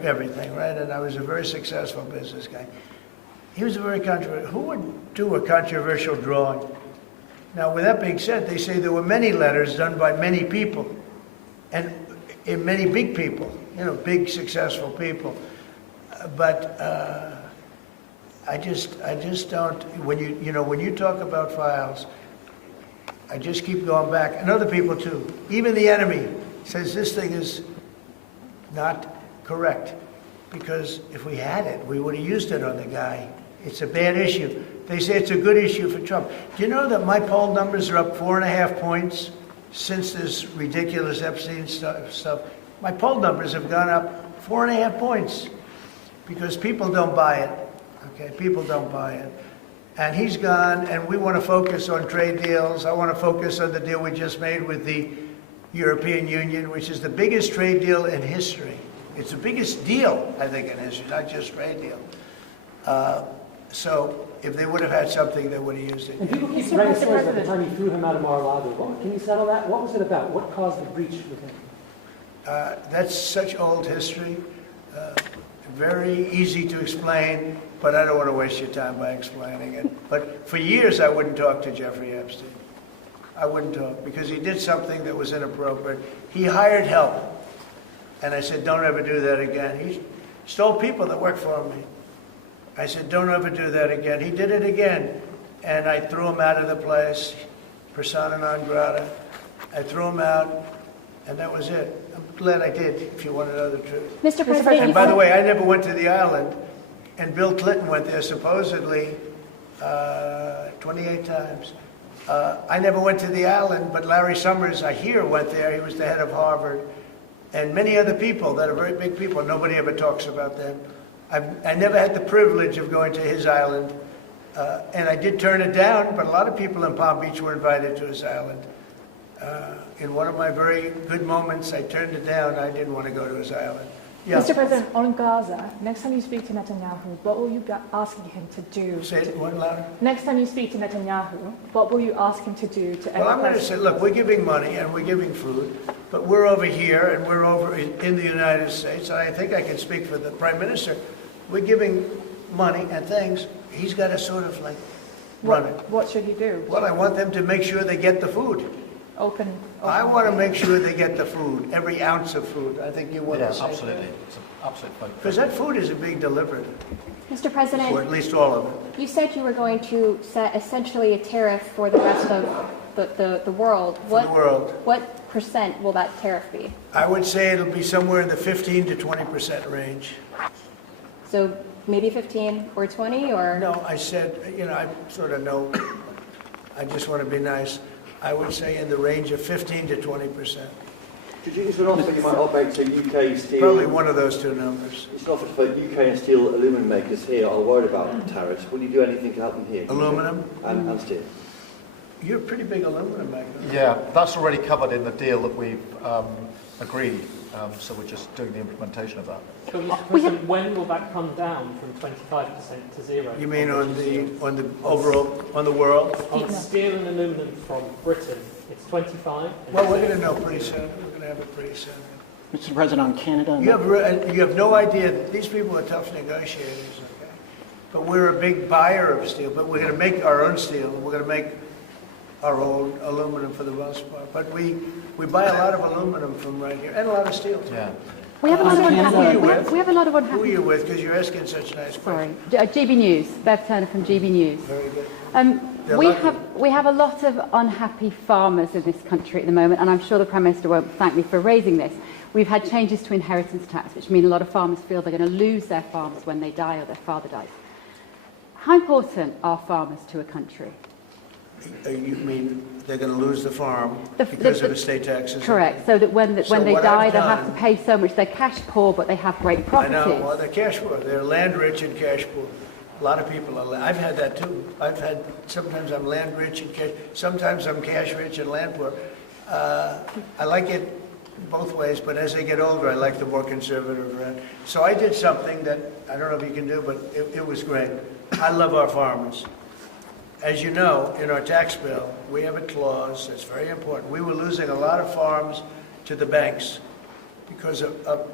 everything, right? And I was a very successful business guy. He was a very controversial. Who would do a controversial drawing? Now, with that being said, they say there were many letters done by many people, and many big people, big successful people. But I just don't. When you talk about files, I just keep going back, and other people too. Even the enemy says this thing is not correct, because if we had it, we would have used it on the guy. It's a bad issue. They say it's a good issue for Trump. Do you know that my poll numbers are up 4.5 points since this ridiculous Epstein stuff? My poll numbers have gone up 4.5 points because people don't buy it. Okay, people don't buy it. And he's gone, and we want to focus on trade deals. I want to focus on the deal we just made with the European Union, which is the biggest trade deal in history. It's the biggest deal, I think, in history, not just trade deal. So if they would have had something, they would have used it. And people keep writing stories about the time you threw him out of Mar-a-Lago. Can you settle that? What was it about? What caused the breach with him? That's such old history. Very easy to explain, but I don't want to waste your time by explaining it. But for years, I wouldn't talk to Jeffrey Epstein. I wouldn't talk because he did something that was inappropriate. He hired help. And I said, don't ever do that again. He stole people that worked for me. I said, don't ever do that again. He did it again. And I threw him out of the place, persona non grata. I threw him out, and that was it. I'm glad I did, if you want to know the truth. Mr. President, and by the way, I never went to the island, and Bill Clinton went there supposedly 28 times. I never went to the island, but Larry Summers, I hear, went there. He was the head of Harvard. And many other people that are very big people. Nobody ever talks about them. I never had the privilege of going to his island. And I did turn it down, but a lot of people in Palm Beach were invited to his island. In one of my very good moments, I turned it down. I didn't want to go to his island. Yeah. Mr. President, on Gaza, next time you speak to Netanyahu, what will you be asking him to do? Say it one louder. Next time you speak to Netanyahu, what will you ask him to do to end Well, I'm going to the say, look, we're giving money and we're giving food, but we're over here and we're over in the United States, and I think I can speak for the Prime Minister. We're giving money and things. He's got to sort of like run it. What should he do? Well, I want them to make sure they get the food. Open. I want to make sure they get the food, every ounce of food. I think you want Yeah, to say absolutely. It's an absolute focus. because that food is being delivered, Mr. or President, at least all of it. you said you were going to set essentially a tariff for the rest of the world. For the world. What percent will that tariff be? I would say it'll be somewhere in the 15 to 20% range. So maybe 15 or 20 or? No, I said, I sort of know. I just want to be nice. I would say in the range of 15 to 20%. Did you just an offer you might operate to UK steel? Probably one of those two numbers. It's an offer for UK and steel aluminum makers here are worried about tariffs. Will you do anything to help them here? Aluminum? And steel. You're a pretty big aluminum maker. Yeah, that's already covered in the deal that we've agreed, so we're just doing the implementation of that. So, Mr. President, when will that come down from 25% to 0? You mean on the overall, on the world? On steel and aluminium from Britain, it's 25. Well, we're going to know pretty soon. We're going to have it pretty soon. Mr. President, on Canada... You have no idea that these people are tough negotiators, okay? But we're a big buyer of steel, but we're going to make our own steel. We're going to make our own aluminum for the most part. But we buy a lot of aluminum from right here, and a lot of steel, too. Yeah. We have a lot of unhappy. with? We have a lot of unhappy. Who are you with? Because you're asking such nice questions. Sorry, GB News. Bev Turner from GB News. Very good. They're We lucky. have a lot of unhappy farmers in this country at the moment, and I'm sure the Prime Minister won't thank me for raising this. We've had changes to inheritance tax, which mean a lot of farmers feel they're going to lose their farms when they die or their father dies. How important are farmers to a country? You mean they're going to lose the farm The- because the- of estate taxes? Correct. So that when So they what die, I've they have to done- pay so much. They're cash poor, but they have great I properties. know. Well, they're cash poor. They're land rich and cash poor. A lot of people are. I've had that too. Sometimes I'm land rich and cash. Sometimes I'm cash rich and land poor. I like it both ways, but as I get older, I like the more conservative route. So I did something that I don't know if you can do, but it was great. I love our farmers. As you know, in our tax bill, we have a clause that's very important. We were losing a lot of farms to the banks because a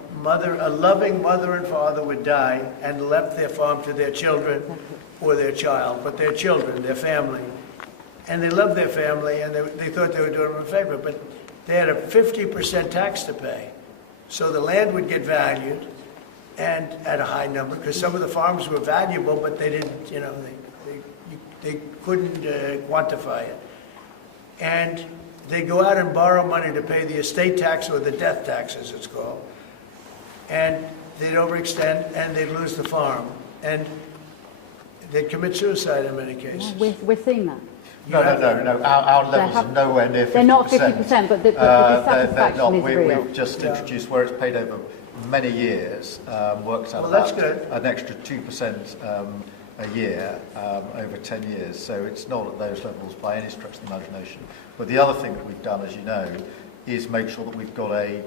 loving mother and father would die and left their farm to their children or their child, but their children, their family. And they loved their family, and they thought they were doing them a favor, but they had a 50% tax to pay. So the land would get valued, and at a high number, because some of the farms were valuable, but they didn't, they couldn't quantify it. And they go out and borrow money to pay the estate tax or the death tax, as it's called. And they'd overextend and they'd lose the farm. And they'd commit suicide in many cases. We're seeing that. No. Our levels are nowhere near 50%. They're not 50%, but the dissatisfaction is real. We've just introduced where it's paid over many years, works out Well, that's about good. an extra 2% a year over 10 years. So it's not at those levels by any stretch of the imagination. But the other thing that we've done, as you know, is make sure that we've got a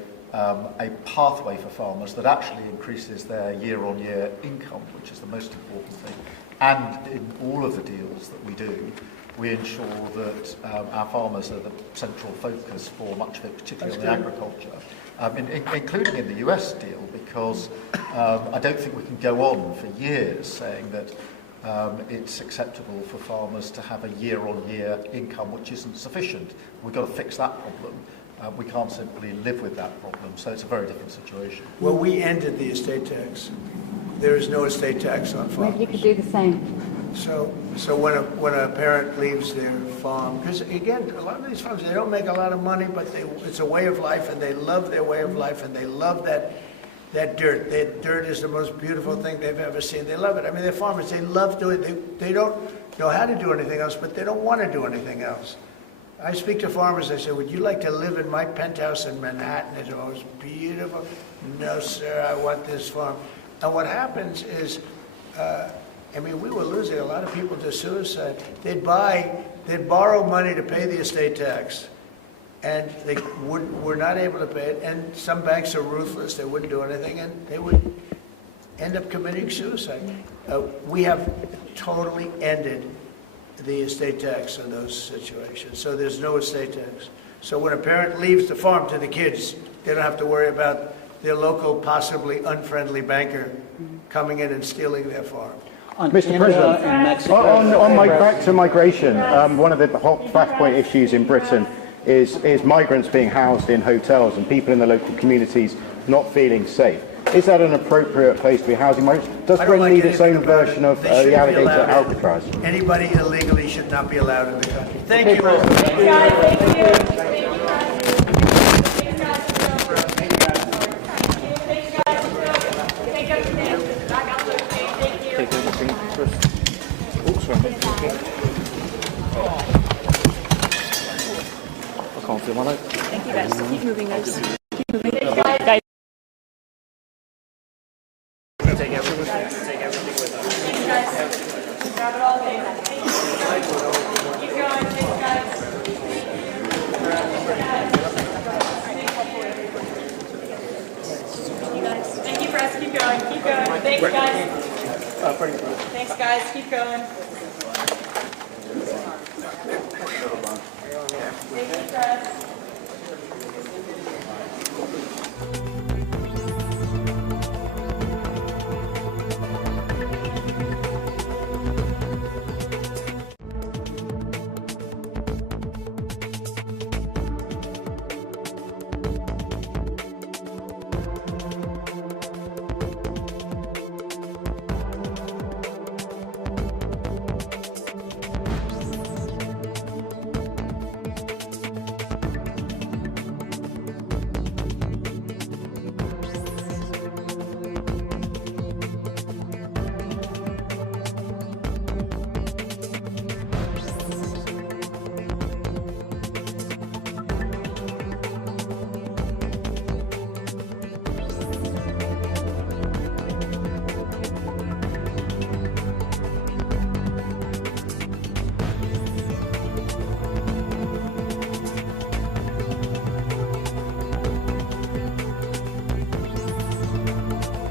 pathway for farmers that actually increases their year-on-year income, which is the most important thing. And in all of the deals that we do, we ensure that our farmers are the central focus for much of it, particularly on the agriculture, including in the US deal, because I don't think we can go on for years saying that it's acceptable for farmers to have a year-on-year income which isn't sufficient. We've got to fix that problem. We can't simply live with that problem, so it's a very different situation. Well, we ended the estate tax. There is no estate tax on farms. Maybe you could do the same. So when a parent leaves their farm, because again, a lot of these farms, they don't make a lot of money, but it's a way of life, and they love their way of life, and they love that dirt. That dirt is the most beautiful thing they've ever seen. They love it. I mean, they're farmers. They love doing it. They don't know how to do anything else, but they don't want to do anything else. I speak to farmers. I say, would you like to live in my penthouse in Manhattan? It's always beautiful. No, sir, I want this farm. And what happens is, we were losing a lot of people to suicide. They'd borrow money to pay the estate tax, and they were not able to pay it, and some banks are ruthless, they wouldn't do anything, and they would end up committing suicide. We have totally ended the estate tax in those situations, so there's no estate tax. So when a parent leaves the farm to the kids, they don't have to worry about their local, possibly unfriendly banker coming in and stealing their farm. Mr. President, back to migration, one of the hot flashpoint issues in Britain is migrants being housed in hotels and people in the local communities not feeling safe. Is that an appropriate place to be housing migrants? Does Britain need its own version of the alligator Alcatraz? Anybody illegally should not be allowed in the country. Thank you. Thank you guys. Keep moving, guys. Keep moving. Guys. Take everything with us. Thank you guys. Grab it all day. Keep going. Thanks, guys. Thank you, Press. Keep going. Keep going. Thanks, guys. Thanks, guys. Keep going. Thank you, Press.